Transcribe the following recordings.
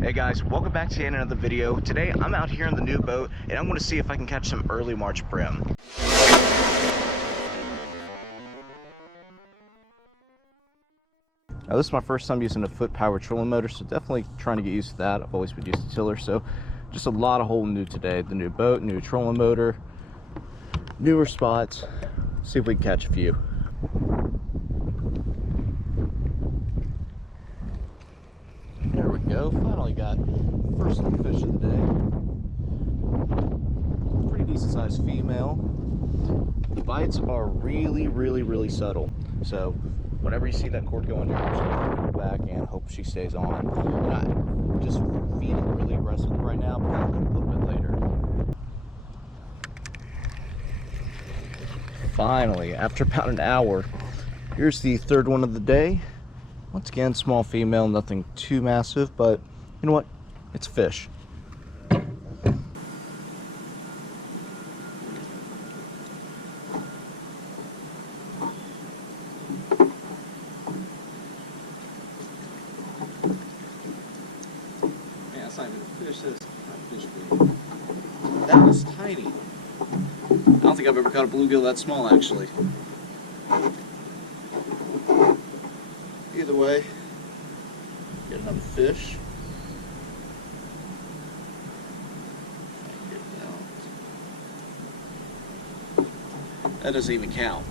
Hey guys, welcome back to another video. Today I'm out here in the new boat and I'm going to see if I can catch some early March brim. Now this is my first time using a foot power trolling motor, so definitely trying to get used to that. I've always been used to tiller, so just a lot of whole new today. The new boat, new trolling motor, newer spots. See if we can catch a few. There we go, finally got first little fish of the day. Pretty decent sized female. The bites are really subtle. So whenever you see that cord going down, I'm just gonna put her back and hope she stays on. And I'm just feeding really aggressively right now, but that'll come a little bit later. Finally, after about an hour, here's the third one of the day. Once again, small female, nothing too massive, but you know what? It's fish. Yeah, that's not even a fish, that's not a fish bait. That was tiny. I don't think I've ever caught a bluegill that small, actually. Either way, get another fish. That doesn't even count.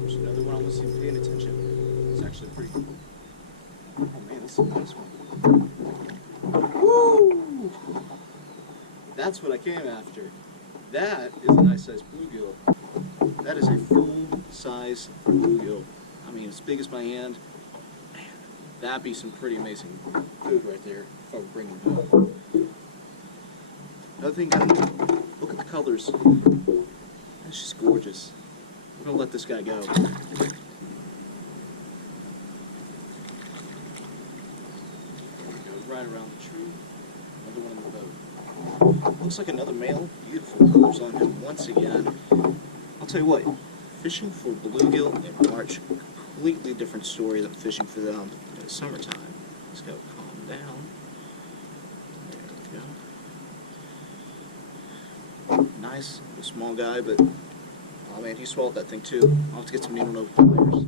There's another one I want to see paying attention. It's actually pretty cool. Oh man, this is a nice one. Woo! That's what I came after. That is a nice sized bluegill. That is a full-size bluegill. I mean, as big as my hand. Man, that'd be some pretty amazing food right there if I were bringing it home. Another thing, look at the colors. That's just gorgeous. I'm gonna let this guy go. Goes right around the tree. Another one in the boat. Looks like another male. Beautiful colors on him once again. I'll tell you what, fishing for bluegill in March, completely different story than fishing for them in the summertime. Let's go calm down. There we go. Nice, small guy, but oh man, he swallowed that thing too. I'll have to get some needle nose pliers.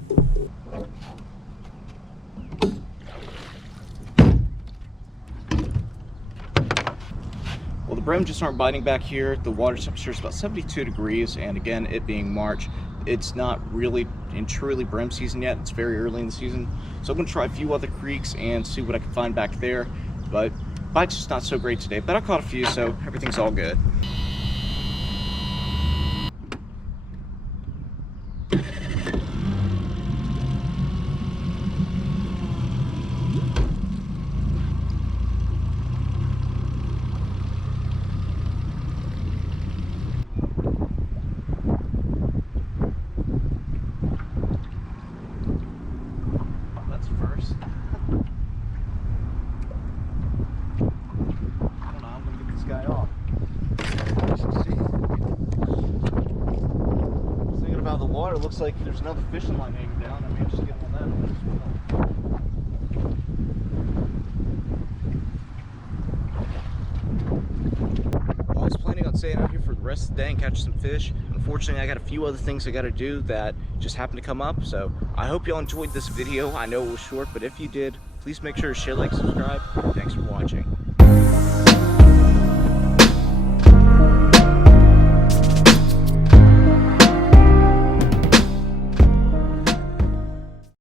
Well, the brim just aren't biting back here. The water temperature is about 72 degrees, and again, it being March, it's not really in truly brim season yet. It's very early in the season. So I'm gonna try a few other creeks and see what I can find back there. But bites just not so great today, but I caught a few, so everything's all good. It looks like there's another fishing line hanging down. I may just get on that one as well. Well, I was planning on staying out here for the rest of the day and catch some fish. Unfortunately, I got a few other things I got to do that just happened to come up. So I hope y'all enjoyed this video. I know it was short, but if you did, please make sure to share, like, subscribe. Thanks for watching.